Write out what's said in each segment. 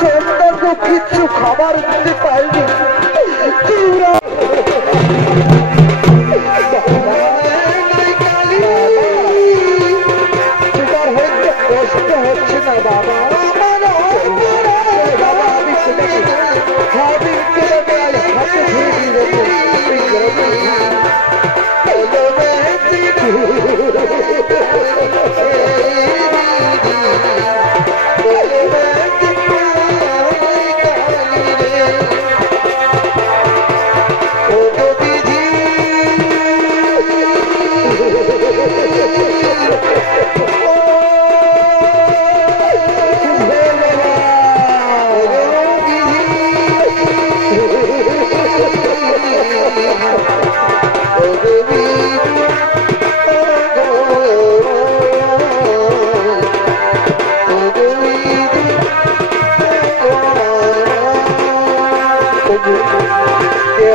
সন্তানকে কিচ্ছু খাবার দিতে পারিনি। তোমার হয়তো কষ্ট হচ্ছে না বাবা, বাবা আমি তোমাকে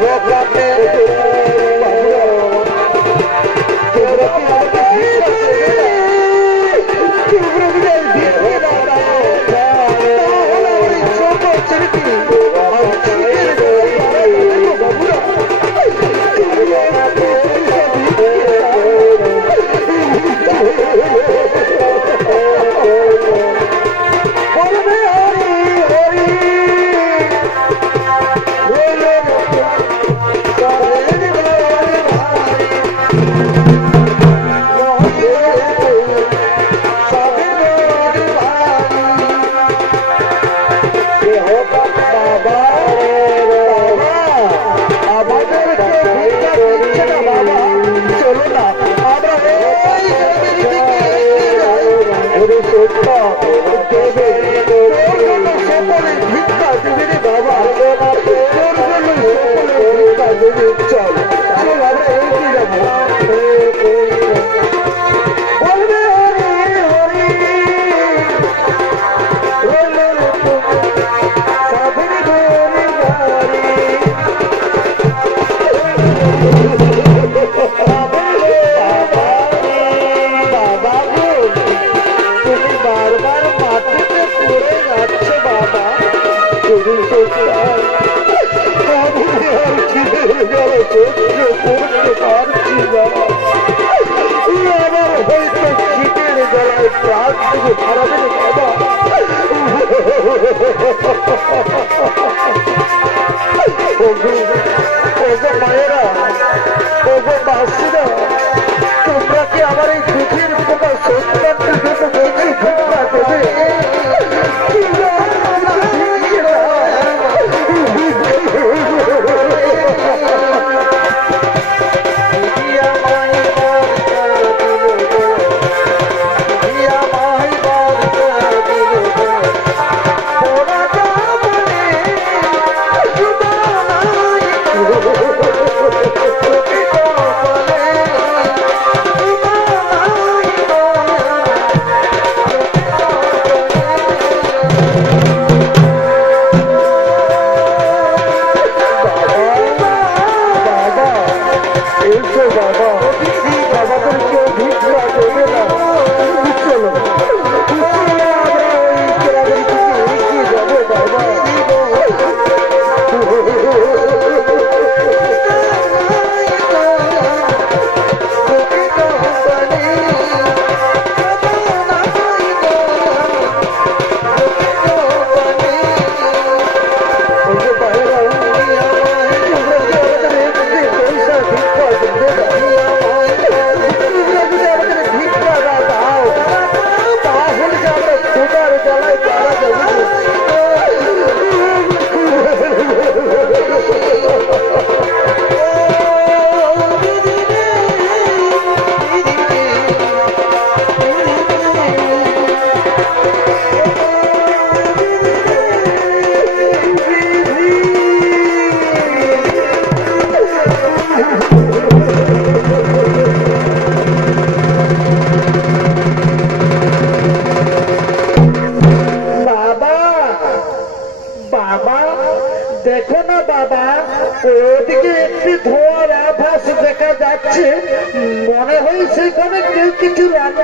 হাতে ধরে মায়েরা মাসিরা তোমরা কি আমার এই দুঃখের তোমার সন্তানদের জন্য দেবে? Yeah.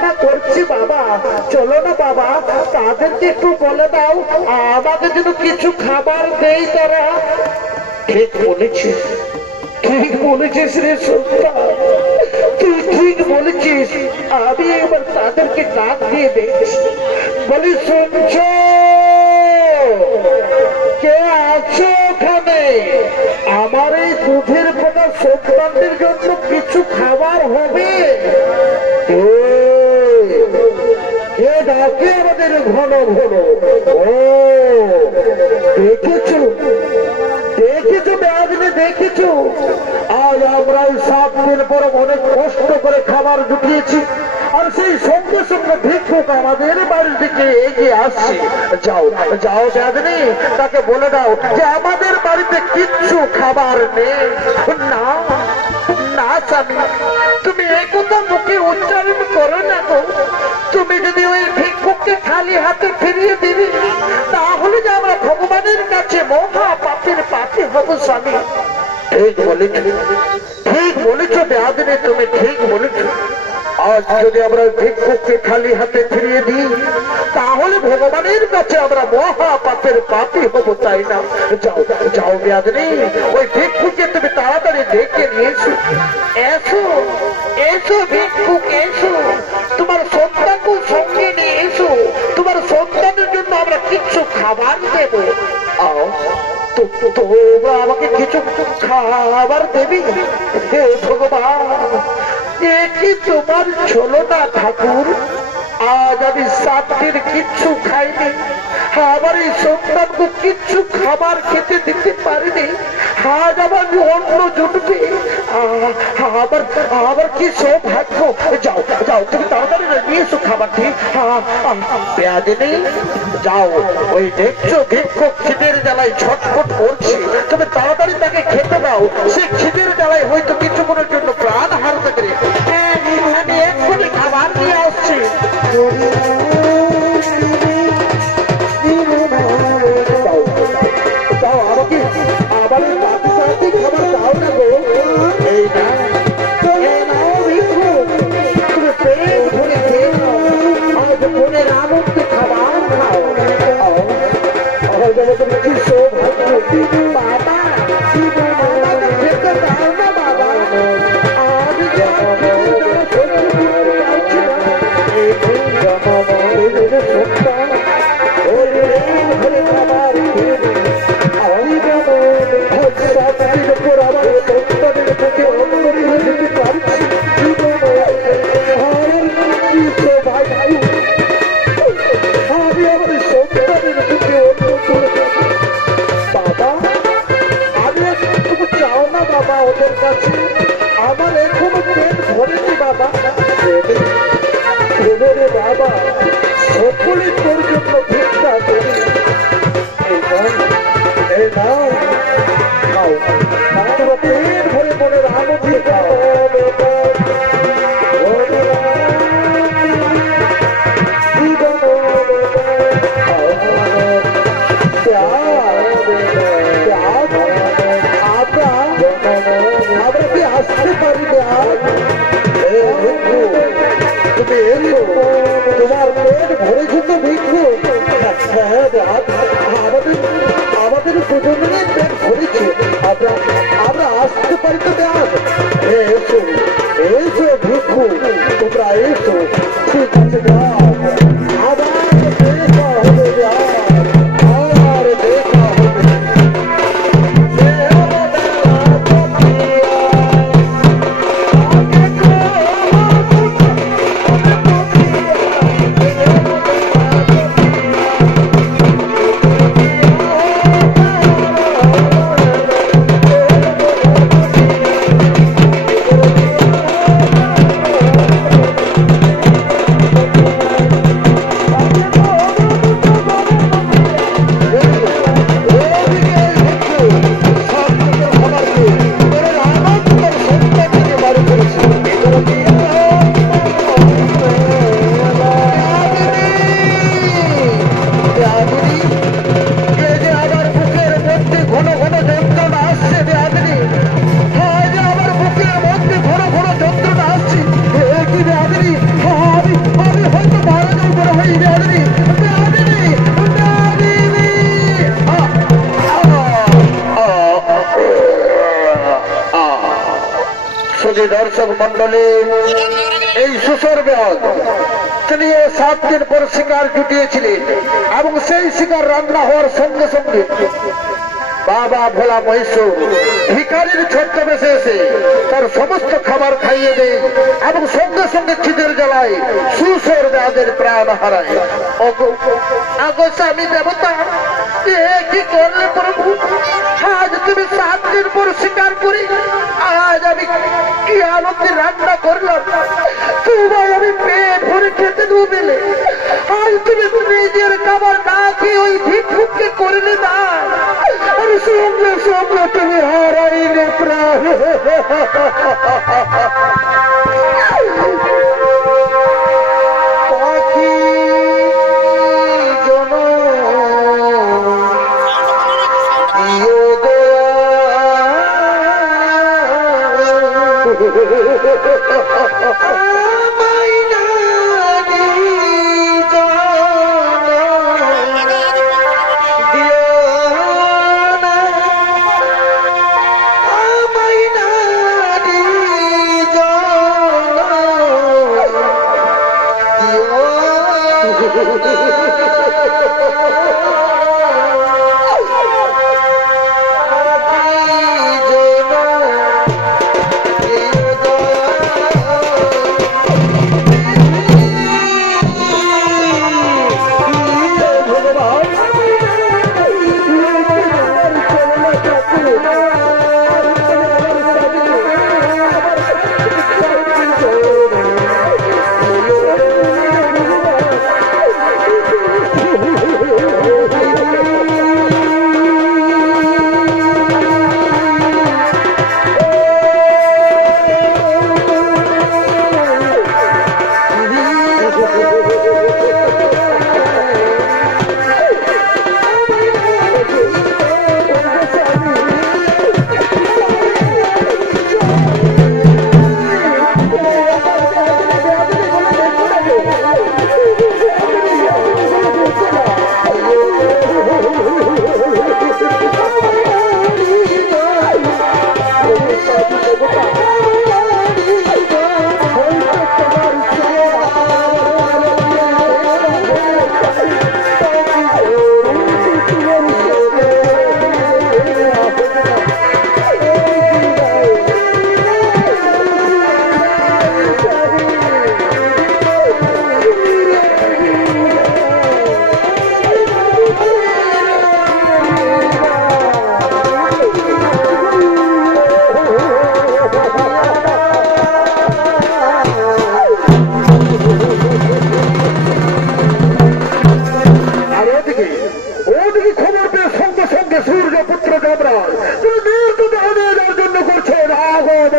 প্রার্থনা করছি বাবা, চলো না বাবা, তাদেরকে একটু বলে দাও আমাকে যেন কিছু খাবার দেই তারা। ঠিক বলেছিস, ঠিক বলেছিস রে সন্তান, তুই ঠিক বলেছিস। আমি এবার তাদেরকে ডাক দিয়ে দেখছি, বলি শুনছ কে আছো ওখানে? আমার এই দুধের পোকা সন্তানদের জন্য কিছু খাবার হবে। কে ডাকে আমাদের ঘন ঘন? ও দেখেছো, দেখেছো ব্যাগনে, দেখেছো আজ আমরা 7 দিন পর অনেক কষ্ট করে খাবার জুটিয়েছি, আর সেই সঙ্গে সঙ্গে ভিক্ষুক আমাদের বাড়ির দিকে এগিয়ে আসছে। যাও যাও ব্যাগনে, তাকে বলে দাও যে আমাদের বাড়িতে কিচ্ছু খাবার নেই। না না স্বামী, তুমি একথা মুখে উচ্চারণ করো না গো। তুমি যদি ওই ভিক্ষুককে খালি হাতে ফিরিয়ে দিবি, তাহলে যে আমরা ভগবানের কাছে মহা পাপের পাপী হব স্বামী। ঠিক বলেছ, ঠিক বলেছ বেয়াদিনী, তুমি ঠিক বলেছ। আজ যদি আমরা ভিক্ষুককে খালি হাতে ফিরিয়ে দিই, তাহলে ভগবানের কাছে আমরা মহা পাপের পাপী হব, তাই না? যাও যাও বেয়াদিনী, ওই ভিক্ষুককে তুমি তাড়াতাড়ি ডেকে নিয়েছো। এসো এসো ভিক্ষুক, এসো, তোমার সন্তানকে সঙ্গে নিয়ে এসো। তোমার সন্তানের জন্য আমরা কিছু খাবার দেব। তোমরা আমাকে কিছু খাবার দেবি? হে ভগবান, এ কি তোমার ছলনা ঠাকুর? আজ আমি 7 দিন কিচ্ছু খাইনি, আবার এই সন্তানকে কিচ্ছু খাবার খেতে দিতে পারিনি। আজ আবার অন্য জুটবে, আবার আবার কি সৌভাগ্য। যাও যাও, তুমি তাড়াতাড়ি নিয়ে এসো খাবারটি। বেয়াদিনী যাও, ওই দেখছো ভিক্ষুক খিদের জ্বালায় ছটফট করছে, তুমি তাড়াতাড়ি তাকে খেতে দাও। সে খিদের জ্বালায় হয়তো কিছুক্ষণের জন্য প্রাণ হারতে পারে। আমি এক্ষুনি খাবার নিয়ে আসছি। আমাকে আবার খাবার দাও না গো। এই না, তুমি পেট ভরে খেয়ে নাও, আজ মনের আনন্দে খাবার খাও। কি সৌভাগ্য বাবা, খেতে দাও না বাবা। আমি ওদের কাছে আমার এখনো পেট ভরেনি বাবা। রে বাবা, সকলে তোর জন্য ভিক্ষা করি। এই নাও খাও, তোমরা পেট ভরে মনের আনন্দে খাও। আমরা কি আসতে পারি না? তুমি এলো, তোমার পেট ভরেছে তো ভিক্ষু? আমাদের দুজনের পেট ভরেছে, আমরা আসতে পারি তো দেখ। এসো এসো ভিক্ষু, তোমরা এসো। ঠিক আছে, যাও, আবার দেখা হবে, যাও, আবার দেখা হবে। মন্ডলী এই সুসর ব্যাগ তিনি 7 দিন পর শিকার জুটিয়েছিলেন এবং সেই শিকার রান্না হওয়ার সঙ্গে সঙ্গে বাবা ভোলা মহেশ্বর ভিখারির ছদ্মবেশে এসে তার সমস্ত খাবার খাইয়ে দেয় এবং সঙ্গে সঙ্গে খিদের জ্বালায় সুসর ব্যাগের প্রাণ হারায়। আগো স্বামী দেবতা কি করলে প্রভু, আজ তুমি 7 দিন পর শিকার করি আজ আমি কি আনন্দে রান্না করলাম, তোমায় আমি পেট ভরে খেতে দেবে, আজ তুমি নিজের খাবার না খেয়ে ওই ভিক্ষুককে করলে না, আর সঙ্গে সঙ্গে তুমি হারাইলে প্রাণ। পাখি জন সূর্য পুত্র যমরাজ তুমি জন্য করছো রাঘব